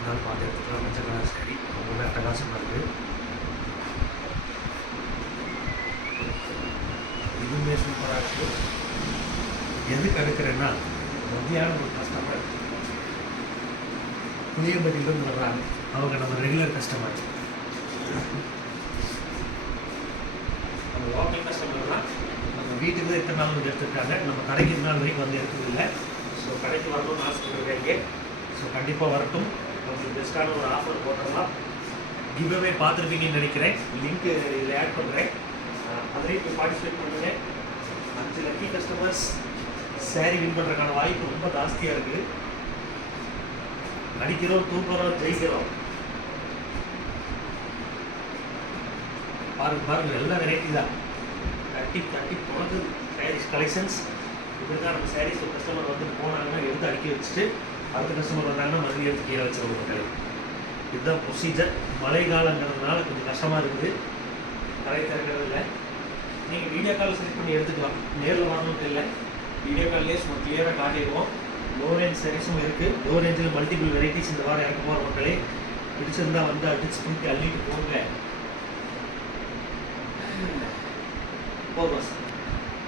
பிடிச்சிருந்தாலும் பார்த்து எடுத்துக்கலாம். மஞ்சள் கலர் சாரி ரொம்பவே அட்டகாசமாக இருக்குது. இதுவுமே சூப்பராக இருக்குது. எதுக்கு எடுக்கிறேன்னா மதியான ஒரு கஸ்டமர் புளியம்பட்டியிலிருந்து வர்றாங்க. அவங்க நம்ம ரெகுலர் கஸ்டமர், நம்ம லோக்கல் கஸ்டமர் தான். நம்ம வீட்டுக்கு இத்தனை நாள் வந்து எடுத்துருக்காங்க. நம்ம கடைக்கு இது நாள் வரைக்கும் வந்து எடுத்ததில்லை. ஸோ கடைக்கு வரணும்னு ஆசைப்பட்டுருக்காங்க. ஸோ கண்டிப்பாக வரட்டும். உங்களுக்கு பெஸ்ட்டான ஒரு ஆஃபர் போட்டுடலாம். கிவ்அவே பார்த்துருப்பீங்கன்னு நினைக்கிறேன். லிங்க் இதில் ஆட் பண்ணுறேன். அதுலேயும் போய் பார்ட்டிசிபேட் பண்ணுங்கள். 5 லக்கி கஸ்டமர்ஸ் சாரி வின் பண்ணுறதுக்கான வாய்ப்பு ரொம்ப ஜாஸ்தியாக இருக்குது. அடிக்கிறோம், தூக்குறோம், ஜெயிக்கிறோம். பாருங்கள் எல்லாம் வெரைட்டி தான். தட்டி போனது சாரீஸ் கலெக்ஷன்ஸ். இப்படி தான் நம்ம சாரீஸ் ஒரு கஸ்டமர் வந்துட்டு போனாங்கன்னா எடுத்து அடுக்கி வச்சுட்டு அடுத்த கஸ்டமர் வந்தாங்கன்னா மறுபடியும் எடுத்து கீழே வச்சுருவோம் கடை. இதுதான் ப்ரொசீஜர். மழை காலங்கிறதுனால கொஞ்சம் கஷ்டமாக இருக்குது, கடை திறக்கிறது இல்லை. நீங்கள் வீடியோ கால் செலக்ட் பண்ணி எடுத்துக்கலாம். நேரில் வரணும்னு இல்லை, வீடியோ கால்லேயே சும்மா கிளியராக காட்டிடுவோம். லோ ரேஞ்ச் சாரீஸும் இருக்குது. லோ ரேஞ்சில் மல்டிபிள் வெரைட்டிஸ் இந்த வாரம் இறக்க போகிற மக்களே. பிடிச்சிருந்தா வந்து அடிச்சு தூக்கி அள்ளிட்டு போங்க. போதும்.